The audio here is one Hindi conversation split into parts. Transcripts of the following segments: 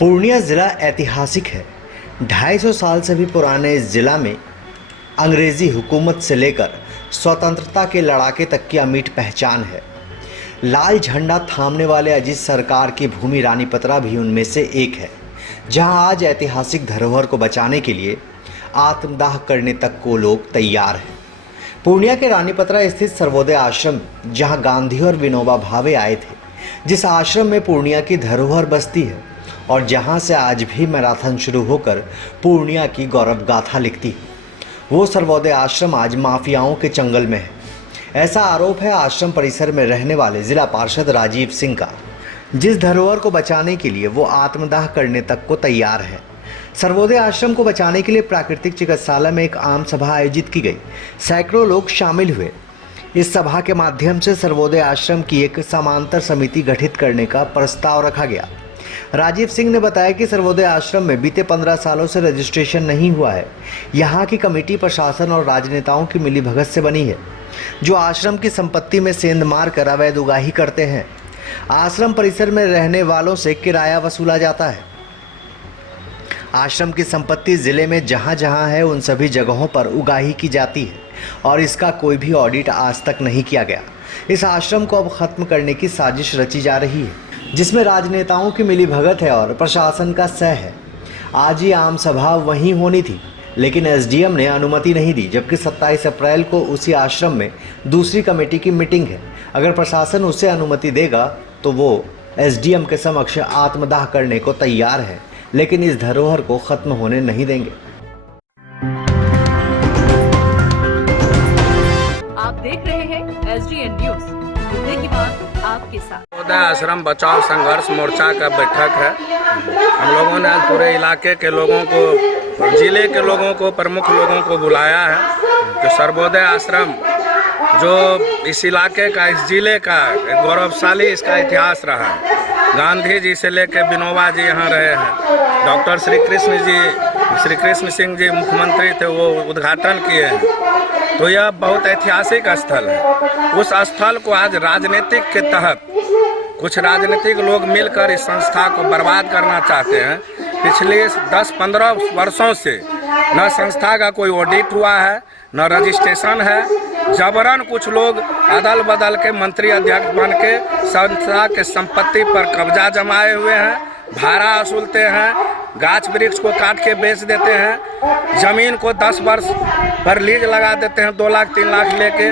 पूर्णिया ज़िला ऐतिहासिक है। 250 साल से भी पुराने इस ज़िला में अंग्रेज़ी हुकूमत से लेकर स्वतंत्रता के लड़ाके तक की अमिट पहचान है। लाल झंडा थामने वाले अजीत सरकार की भूमि रानीपतरा भी उनमें से एक है, जहां आज ऐतिहासिक धरोहर को बचाने के लिए आत्मदाह करने तक को लोग तैयार हैं। पूर्णिया के रानीपतरा स्थित सर्वोदय आश्रम, जहां गांधी और विनोबा भावे आए थे, जिस आश्रम में पूर्णिया की धरोहर बसती है और जहां से आज भी मैराथन शुरू होकर पूर्णिया की गौरव गाथा लिखती है, वो सर्वोदय आश्रम आज माफियाओं के चंगल में है। ऐसा आरोप है आश्रम परिसर में रहने वाले जिला पार्षद राजीव सिंह का, जिस धरोहर को बचाने के लिए वो आत्मदाह करने तक को तैयार है। सर्वोदय आश्रम को बचाने के लिए प्राकृतिक चिकित्सालय में एक आम सभा आयोजित की गई। सैकड़ों लोग शामिल हुए। इस सभा के माध्यम से सर्वोदय आश्रम की एक समांतर समिति गठित करने का प्रस्ताव रखा गया। राजीव सिंह ने बताया कि सर्वोदय आश्रम में बीते 15 सालों से रजिस्ट्रेशन नहीं हुआ है। यहाँ की कमेटी प्रशासन और राजनेताओं की मिलीभगत से बनी है, जो आश्रम की संपत्ति में सेंध मार कर अवैध उगाही करते हैं। आश्रम परिसर में रहने वालों से किराया वसूला जाता है। आश्रम की संपत्ति जिले में जहाँ जहाँ है उन सभी जगहों पर उगाही की जाती है और इसका कोई भी ऑडिट आज तक नहीं किया गया। इस आश्रम को अब खत्म करने की साजिश रची जा रही है, जिसमें राजनेताओं की मिलीभगत है और प्रशासन का सह है। आज ही आम सभा वहीं होनी थी, लेकिन एसडीएम ने अनुमति नहीं दी, जबकि 27 अप्रैल को उसी आश्रम में दूसरी कमेटी की मीटिंग है। अगर प्रशासन उसे अनुमति देगा तो वो एसडीएम के समक्ष आत्मदाह करने को तैयार है, लेकिन इस धरोहर को खत्म होने नहीं देंगे। आप देख रहे हैं एसडीएन न्यूज, मुद्दे की बात आपके साथ। सर्वोदय आश्रम बचाव संघर्ष मोर्चा का बैठक है। हम लोगों ने आज पूरे इलाके के लोगों को, जिले के लोगों को, प्रमुख लोगों को बुलाया है। जो सर्वोदय आश्रम जो इस इलाके का, इस जिले का एक गौरवशाली इसका इतिहास रहा है। गांधी जी से लेकर विनोबा जी यहाँ रहे हैं। डॉक्टर श्री कृष्ण सिंह जी मुख्यमंत्री थे, वो उद्घाटन किए हैं। तो यह बहुत ऐतिहासिक स्थल है। उस स्थल को आज राजनीतिक के तहत कुछ राजनीतिक लोग मिलकर इस संस्था को बर्बाद करना चाहते हैं। पिछले 10-15 वर्षों से न संस्था का कोई ऑडिट हुआ है, न रजिस्ट्रेशन है। जबरन कुछ लोग अदल बदल के मंत्री अध्यक्ष बन के संस्था के संपत्ति पर कब्जा जमाए हुए हैं, भाड़ा वसूलते हैं, गाछ वृक्ष को काट के बेच देते हैं, जमीन को 10 वर्ष पर लीज लगा देते हैं, 2 लाख 3 लाख लेके।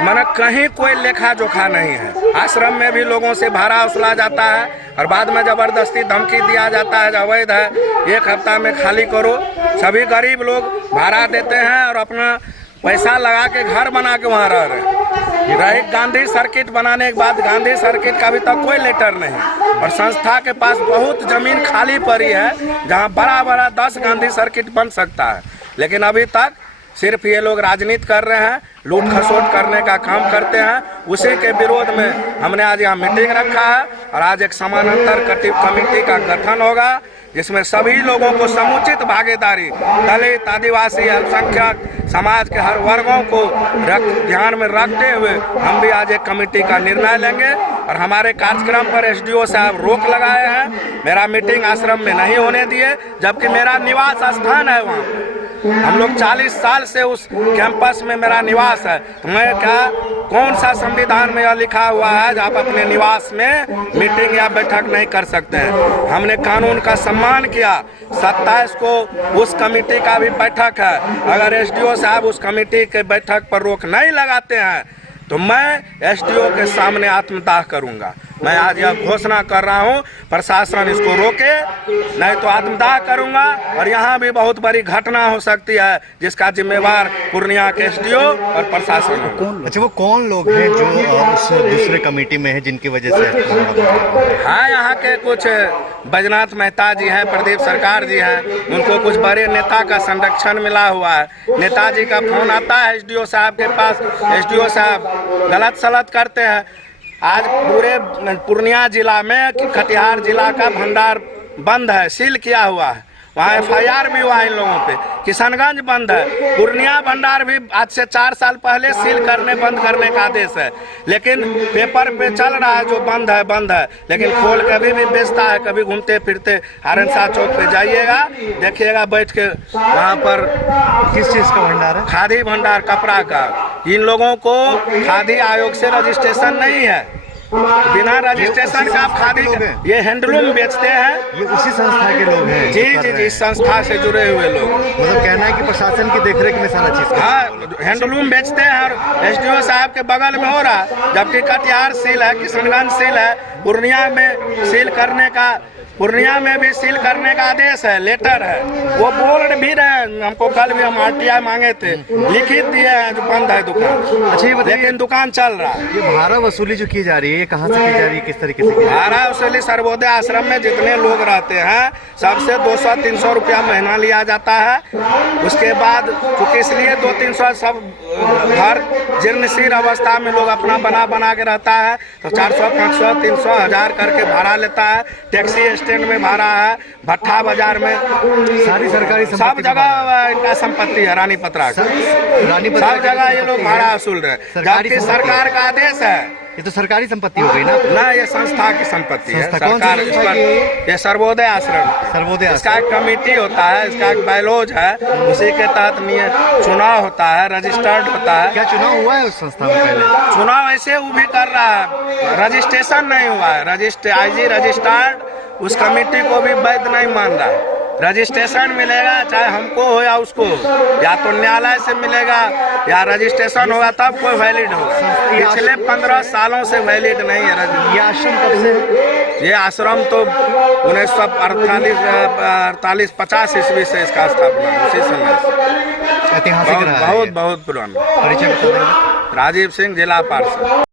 माने कहीं कोई लेखा जोखा नहीं है। आश्रम में भी लोगों से भाड़ा वसूला जाता है और बाद में जबरदस्ती धमकी दिया जाता है, अवैध है, 1 हफ्ता में खाली करो। सभी गरीब लोग भाड़ा देते हैं और अपना पैसा लगा के घर बना के वहाँ रह रहे हैं। गांधी सर्किट बनाने के बाद गांधी सर्किट का अभी तक कोई लेटर नहीं, और संस्था के पास बहुत जमीन खाली पड़ी है जहाँ बड़ा 10 गांधी सर्किट बन सकता है। लेकिन अभी तक सिर्फ ये लोग राजनीति कर रहे हैं, लूट खसोट करने का काम करते हैं। उसी के विरोध में हमने आज यहाँ मीटिंग रखा है और आज एक समानांतर कमेटी का गठन होगा, जिसमें सभी लोगों को समुचित भागीदारी, दलित, आदिवासी, अल्पसंख्यक समाज के हर वर्गों को ध्यान में रखते हुए हम भी आज एक कमेटी का निर्णय लेंगे। और हमारे कार्यक्रम पर एसडीओ साहब रोक लगाए हैं। मेरा मीटिंग आश्रम में नहीं होने दिए, जबकि मेरा निवास स्थान है वहाँ। हम लोग 40 साल से उस कैंपस में मेरा निवास है। तो मैं क्या, कौन सा संविधान में यह लिखा हुआ है आप अपने निवास में मीटिंग या बैठक नहीं कर सकते हैं? हमने कानून का सम्मान किया। 27 को उस कमेटी का भी बैठक है। अगर एसडीओ साहब उस कमेटी के बैठक पर रोक नहीं लगाते हैं तो मैं एसडीओ के सामने आत्मदाह करूंगा। मैं आज यह घोषणा कर रहा हूं, प्रशासन इसको रोके, नहीं तो आत्मदाह करूंगा। और यहाँ भी बहुत बड़ी घटना हो सकती है, जिसका जिम्मेवार पूर्णिया के एसडीओ और प्रशासन होगा। अच्छा, वो कौन लोग हैं जो उस दूसरे कमेटी में है, जिनकी वजह से? हाँ, यहाँ के कुछ बैजनाथ मेहता जी हैं, प्रदीप सरकार जी हैं, उनको कुछ बड़े नेता का संरक्षण मिला हुआ है। नेताजी का फोन आता है एसडीओ साहब के पास, एसडीओ साहब गलत सलत करते हैं। आज पूरे पूर्णिया जिला में कटिहार जिला का भंडार बंद है, सील किया हुआ है। वहाँ FIR भी हुआ इन लोगों पे। किशनगंज बंद है, पूर्णिया भंडार भी आज से 4 साल पहले सील करने बंद करने का आदेश है, लेकिन पेपर पे चल रहा है जो बंद है, लेकिन खोल के अभी भी बेचता है। कभी घूमते फिरते हरनशाह चौक पे जाइएगा, देखिएगा बैठ के वहाँ पर किस चीज़ का भंडार है? खादी भंडार कपड़ा का। इन लोगों को खादी आयोग से रजिस्ट्रेशन नहीं है, बिना रजिस्ट्रेशन का आप खादी ये हैंडलूम बेचते हैं। ये उसी संस्था के लोग हैं? जी, इस संस्था से जुड़े हुए लोग। मतलब कहना है कि प्रशासन की देखरेख में सारा चीज। हाँ, हैंडलूम बेचते हैं और SDO साहब के बगल में हो रहा है, जबकि कटिहार सील है, किशनगंज सील है, पूर्णिया में सील करने का, पूर्णिया में भी सील करने का आदेश है, लेटर है। वो बोल भी रहे हैं, हमको कल भी हम RTI मांगे थे, लिखित दिए हैं जो बंद है दुकान। अच्छा, ये बताइए, लेकिन दुकान चल रहा है। ये भाड़ा वसूली जो की जा रही है, ये कहाँ से की जा रही है, किस तरीके से की जा रही है? भाड़ा वसूली सर्वोदय आश्रम में जितने लोग रहते हैं सबसे 200-300 रुपया महीना लिया जाता है। उसके बाद क्योंकि इसलिए 200-300 सब घर जीर्णशील अवस्था में लोग अपना बना के रहता है, तो 400-500-300 1000 करके भाड़ा लेता है। टैक्सी स्टैंड में भाड़ा है, भट्ठा बाजार में, सारी सरकारी सब जगह इनका संपत्ति है। रानी पत्रा सब जगह ये लोग भाड़ा वसूल रहे हैं, जबकि सरकार का आदेश है। ये तो सरकारी संपत्ति हो गई ना? ये संस्था की संपत्ति है। संस्था कौन सी सरकार संस्था की? ये सर्वोदय आश्रम। सर्वोदय इसका एक कमेटी होता है, इसका एक बायलॉज है, उसी के तहत चुनाव होता है, रजिस्टर्ड होता है। क्या चुनाव हुआ है उस संस्था में पहले? चुनाव ऐसे वो भी कर रहा है, रजिस्ट्रेशन नहीं हुआ है। IG रजिस्टर्ड उस कमेटी को भी वैध नहीं मान रहा है। रजिस्ट्रेशन मिलेगा चाहे हमको हो या उसको, या तो न्यायालय से मिलेगा या रजिस्ट्रेशन होगा तब कोई वैलिड होगा। पिछले 15 सालों से वैलिड नहीं है। ये आश्रम कब से? ये आश्रम तो 1948-50 ईस्वी से इसका स्थापना, उसी समय से। ऐतिहासिक रहा है। बहुत पुराना। परिचय बता देंगे? राजीव सिंह, जिला पार्षद।